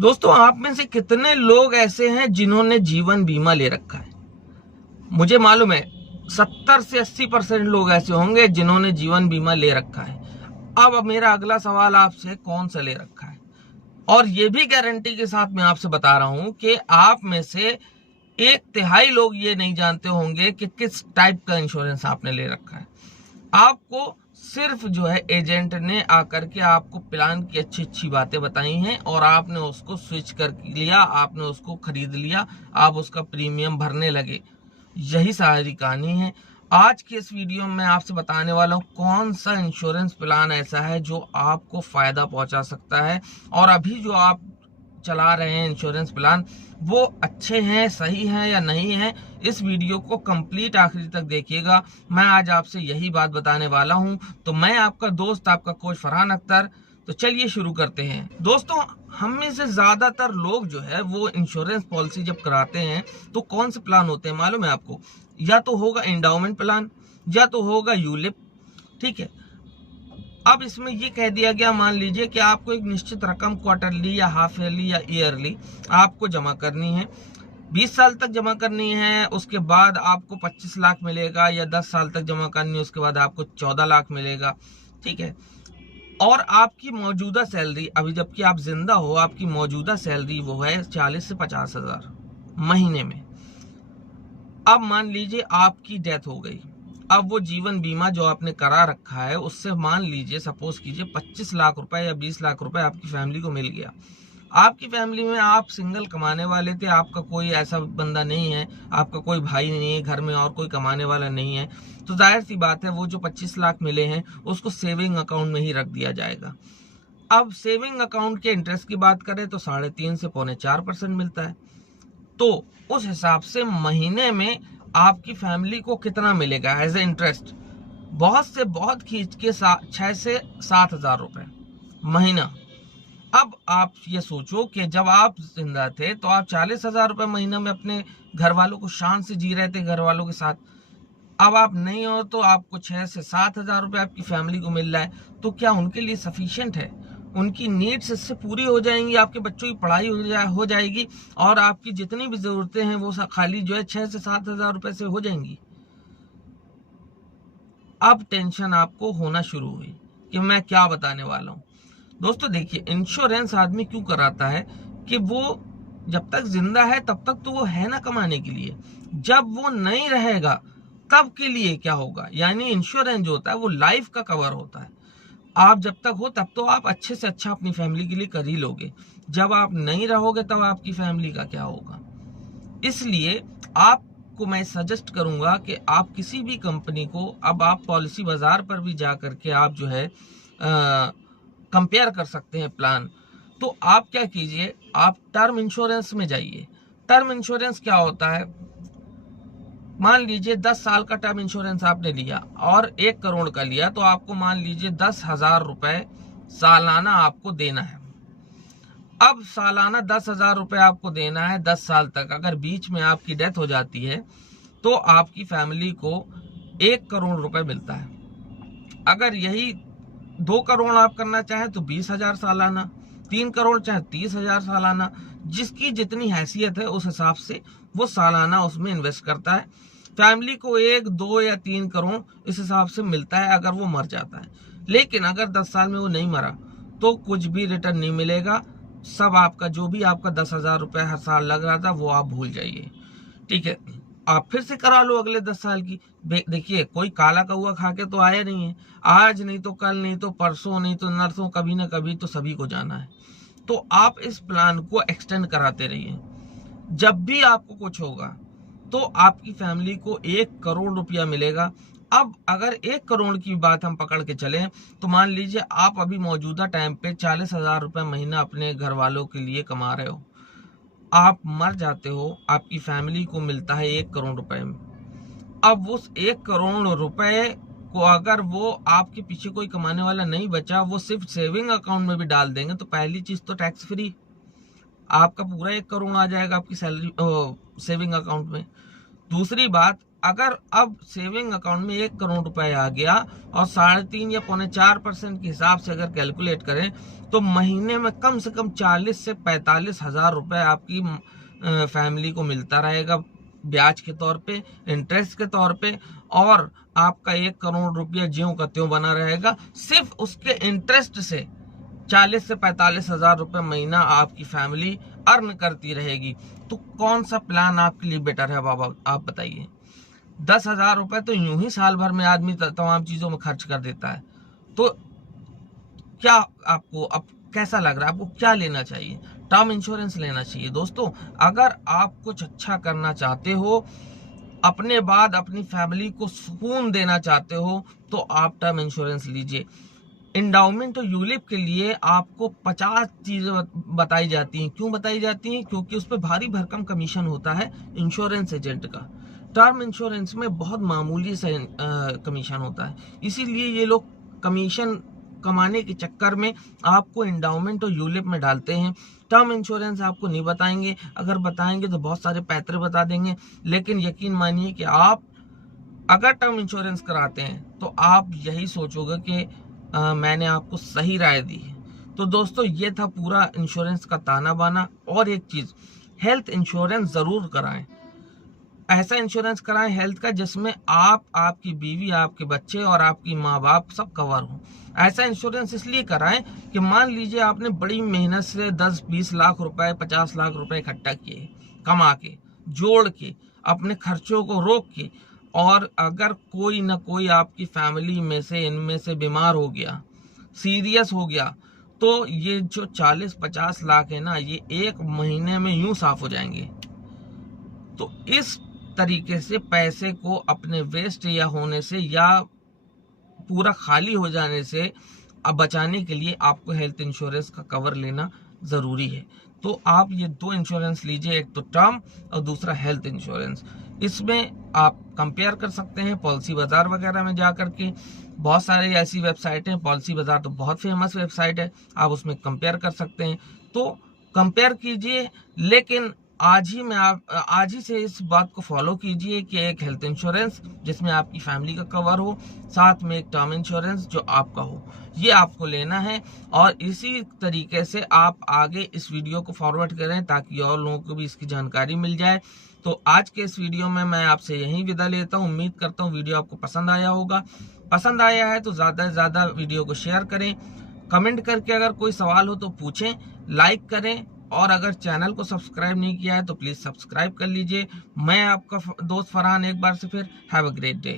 दोस्तों, आप में से कितने लोग ऐसे हैं जिन्होंने जीवन बीमा ले रखा है? मुझे मालूम है 70 से 80% लोग ऐसे होंगे जिन्होंने जीवन बीमा ले रखा है। अब मेरा अगला सवाल आपसे, कौन सा ले रखा है? और ये भी गारंटी के साथ मैं आपसे बता रहा हूं कि आप में से 1/3 लोग ये नहीं जानते होंगे कि किस टाइप का इंश्योरेंस आपने ले रखा है। आपको सिर्फ जो है एजेंट ने आकर के आपको प्लान की अच्छी अच्छी बातें बताई हैं और आपने उसको स्विच कर लिया, आपने उसको खरीद लिया, आप उसका प्रीमियम भरने लगे। यही सारी कहानी है। आज के इस वीडियो में मैं आपसे बताने वाला हूँ कौन सा इंश्योरेंस प्लान ऐसा है जो आपको फायदा पहुंचा सकता है, और अभी जो आप चला रहे हैं इंश्योरेंस प्लान वो अच्छे हैं, सही हैं या नहीं है। इस वीडियो को कंप्लीट आखिरी तक देखिएगा। मैं आज आपसे यही बात बताने वाला हूं। तो मैं आपका दोस्त, आपका कोच फरहान अख्तर। तो चलिए शुरू करते हैं। दोस्तों, हम में से ज्यादातर लोग जो है वो इंश्योरेंस पॉलिसी जब कराते हैं तो कौन से प्लान होते हैं मालूम है आपको? या तो होगा एंडाउमेंट प्लान या तो होगा यूलिप। ठीक है, अब इसमें ये कह दिया गया, मान लीजिए कि आपको एक निश्चित रकम क्वार्टरली या हाफ ईयरली या ईयरली आपको जमा करनी है, 20 साल तक जमा करनी है। उसके बाद आपको 25 लाख मिलेगा, या 10 साल तक जमा करनी है, उसके बाद आपको 14 लाख मिलेगा। ठीक है, और आपकी मौजूदा सैलरी, अभी जबकि आप जिंदा हो, आपकी मौजूदा सैलरी वो है 40 से 50 हजार महीने में। अब मान लीजिए आपकी डेथ हो गई, अब वो जीवन बीमा जो आपने करा रखा है उससे मान लीजिए, सपोज कीजिए 25 लाख रुपए या 20 लाख रुपए आपकी फैमिली को मिल गया। आपकी फैमिली में आप सिंगल कमाने वाले थे, आपका कोई ऐसा बंदा नहीं है, आपका कोई भाई नहीं है घर में और कोई कमाने वाला नहीं है, तो जाहिर सी बात है वो जो 25 लाख मिले हैं उसको सेविंग अकाउंट में ही रख दिया जाएगा। अब सेविंग अकाउंट के इंटरेस्ट की बात करें तो 3.5 से 4.25% मिलता है। तो उस हिसाब से महीने में आपकी फैमिली को कितना मिलेगा एज ए इंटरेस्ट? बहुत से बहुत खींच के 6 से 7 हजार रुपए महीना। अब आप ये सोचो कि जब आप जिंदा थे तो आप 40 हजार रुपए महीना में अपने घर वालों को शान से जी रहे थे, घर वालों के साथ। अब आप नहीं हो तो आपको 6 से 7 हजार रुपए आपकी फैमिली को मिल रहा है, तो क्या उनके लिए सफिशिएंट है? उनकी नीड्स इससे पूरी हो जाएंगी, आपके बच्चों की पढ़ाई हो जाएगी, और आपकी जितनी भी जरूरतें हैं वो खाली जो है 6 से 7 हजार रुपए से हो जाएंगी। अब टेंशन आपको होना शुरू हुई कि मैं क्या बताने वाला हूं। दोस्तों देखिए, इंश्योरेंस आदमी क्यों कराता है कि वो जब तक जिंदा है तब तक तो वो है ना कमाने के लिए, जब वो नहीं रहेगा तब के लिए क्या होगा। यानी इंश्योरेंस जो होता है वो लाइफ का कवर होता है। आप जब तक हो तब तो आप अच्छे से अच्छा अपनी फैमिली के लिए कर ही लोगे, जब आप नहीं रहोगे तब आपकी फैमिली का क्या होगा। इसलिए आपको मैं सजेस्ट करूंगा कि आप किसी भी कंपनी को, अब आप पॉलिसी बाजार पर भी जा करके आप जो है कंपेयर कर सकते हैं प्लान। तो आप क्या कीजिए, आप टर्म इंश्योरेंस में जाइए। टर्म इंश्योरेंस क्या होता है? मान लीजिए 10 साल का टर्म इंश्योरेंस आपने लिया और 1 करोड़ का लिया, तो आपको मान लीजिए 10,000 रुपए सालाना आपको देना है। अब सालाना 10,000 रुपए आपको देना है 10 साल तक। अगर बीच में आपकी डेथ हो जाती है तो आपकी फैमिली को 1 करोड़ रुपए मिलता है। अगर यही 2 करोड़ आप करना चाहें तो 20,000 सालाना, 3 करोड़ चाहे 30,000 सालाना, जिसकी जितनी हैसियत है उस हिसाब से वो सालाना उसमें इन्वेस्ट करता है। फैमिली को 1, 2 या 3 करोड़ इस हिसाब से मिलता है अगर वो मर जाता है। लेकिन अगर 10 साल में वो नहीं मरा तो कुछ भी रिटर्न नहीं मिलेगा। सब आपका जो भी आपका 10,000 रुपए हर साल लग रहा था वो आप भूल जाइए। ठीक है, आप फिर से करा लो अगले 10 साल की। देखिए, कोई काला कौआ खा के तो आया नहीं है। आज नहीं तो कल, नहीं तो परसों, नहीं तो नरसों, कभी ना कभी तो सभी को जाना है। तो आप इस प्लान को एक्सटेंड कराते रहिए। जब भी आपको कुछ होगा तो आपकी फैमिली को 1 करोड़ रुपया मिलेगा। अब अगर 1 करोड़ की बात हम पकड़ के चलें तो मान लीजिए आप अभी मौजूदा टाइम पे 40,000 रुपए महीना अपने घर वालों के लिए कमा रहे हो। आप मर जाते हो, आपकी फैमिली को मिलता है 1 करोड़ रुपए में। अब उस 1 करोड़ रुपए को अगर वो आपके पीछे कोई कमाने वाला नहीं बचा, वो सिर्फ सेविंग अकाउंट में भी डाल देंगे, तो पहली चीज तो टैक्स फ्री, आपका पूरा 1 करोड़ आ जाएगा आपकी सैलरी सेविंग अकाउंट में। दूसरी बात, अगर अब सेविंग अकाउंट में 1 करोड़ रुपए आ गया और 3.5 या 4.25% के हिसाब से अगर कैलकुलेट करें तो महीने में कम से कम 40 से 45 हजार रुपए आपकी फैमिली को मिलता रहेगा ब्याज के तौर पे, इंटरेस्ट के तौर पे, और आपका 1 करोड़ रुपया ज्यों का त्यों बना रहेगा। सिर्फ उसके इंटरेस्ट से 40 से 45 हजार रुपए महीना आपकी फैमिली अर्न करती रहेगी। तो कौन सा प्लान आपके लिए बेटर है बाबा, आप बताइए। 10,000 रुपए तो यूं ही साल भर में आदमी तमाम चीजों में खर्च कर देता है। तो क्या आपको अब कैसा लग रहा है, आपको क्या लेना चाहिए? टर्म इंश्योरेंस लेना चाहिए दोस्तों। अगर आप कुछ अच्छा करना चाहते हो, अपने बाद अपनी फैमिली को सुकून देना चाहते हो, तो आप टर्म इंश्योरेंस लीजिए। इंडाउमेंट और यूलिप के लिए आपको 50 चीजें बताई जाती हैं। क्यों बताई जाती हैं? क्योंकि उस पर भारी भरकम कमीशन होता है इंश्योरेंस एजेंट का। टर्म इंश्योरेंस में बहुत मामूली सा कमीशन होता है, इसीलिए ये लोग कमीशन कमाने के चक्कर में आपको इंडाउमेंट और यूलिप में डालते हैं। टर्म इंश्योरेंस आपको नहीं बताएंगे, अगर बताएंगे तो बहुत सारे पैतरे बता देंगे। लेकिन यकीन मानिए कि आप अगर टर्म इंश्योरेंस कराते हैं तो आप यही सोचोगे कि मैंने आपको सही राय दी है। तो दोस्तों ये था पूरा इंश्योरेंस का ताना बाना। और एक चीज, हेल्थ इंश्योरेंस जरूर कराएं। ऐसा इंश्योरेंस कराएं हेल्थ का जिसमें आप, आपकी बीवी, आपके बच्चे और आपकी माँ बाप सब कवर हो। ऐसा इंश्योरेंस इसलिए कराएं कि मान लीजिए आपने बड़ी मेहनत से 10-20 लाख रुपए, 50 लाख रुपए इकट्ठा किए, कमा के, जोड़ के, अपने खर्चों को रोक के, और अगर कोई ना कोई आपकी फैमिली में से, इनमें से बीमार हो गया, सीरियस हो गया, तो ये जो 40-50 लाख है ना, ये 1 महीने में यूं साफ हो जाएंगे। तो इस तरीके से पैसे को अपने वेस्ट या होने से या पूरा खाली हो जाने से अब बचाने के लिए आपको हेल्थ इंश्योरेंस का कवर लेना जरूरी है। तो आप ये 2 इंश्योरेंस लीजिए, एक तो टर्म और दूसरा हेल्थ इंश्योरेंस। इसमें आप कंपेयर कर सकते हैं पॉलिसी बाजार वगैरह में जा करके। बहुत सारे ऐसी वेबसाइट हैं, पॉलिसी बाजार तो बहुत फेमस वेबसाइट है, आप उसमें कंपेयर कर सकते हैं। तो कंपेयर कीजिए, लेकिन आज ही से इस बात को फॉलो कीजिए कि एक हेल्थ इंश्योरेंस जिसमें आपकी फैमिली का कवर हो, साथ में एक टर्म इंश्योरेंस जो आपका हो, ये आपको लेना है। और इसी तरीके से आप आगे इस वीडियो को फॉरवर्ड करें ताकि और लोगों को भी इसकी जानकारी मिल जाए। तो आज के इस वीडियो में मैं आपसे यहीं विदा लेता हूँ। उम्मीद करता हूँ वीडियो आपको पसंद आया होगा। पसंद आया है तो ज़्यादा से ज़्यादा वीडियो को शेयर करें, कमेंट करके अगर कोई सवाल हो तो पूछें, लाइक करें, और अगर चैनल को सब्सक्राइब नहीं किया है तो प्लीज़ सब्सक्राइब कर लीजिए। मैं आपका दोस्त फरहान एक बार से फिर हैव अ ग्रेट डे।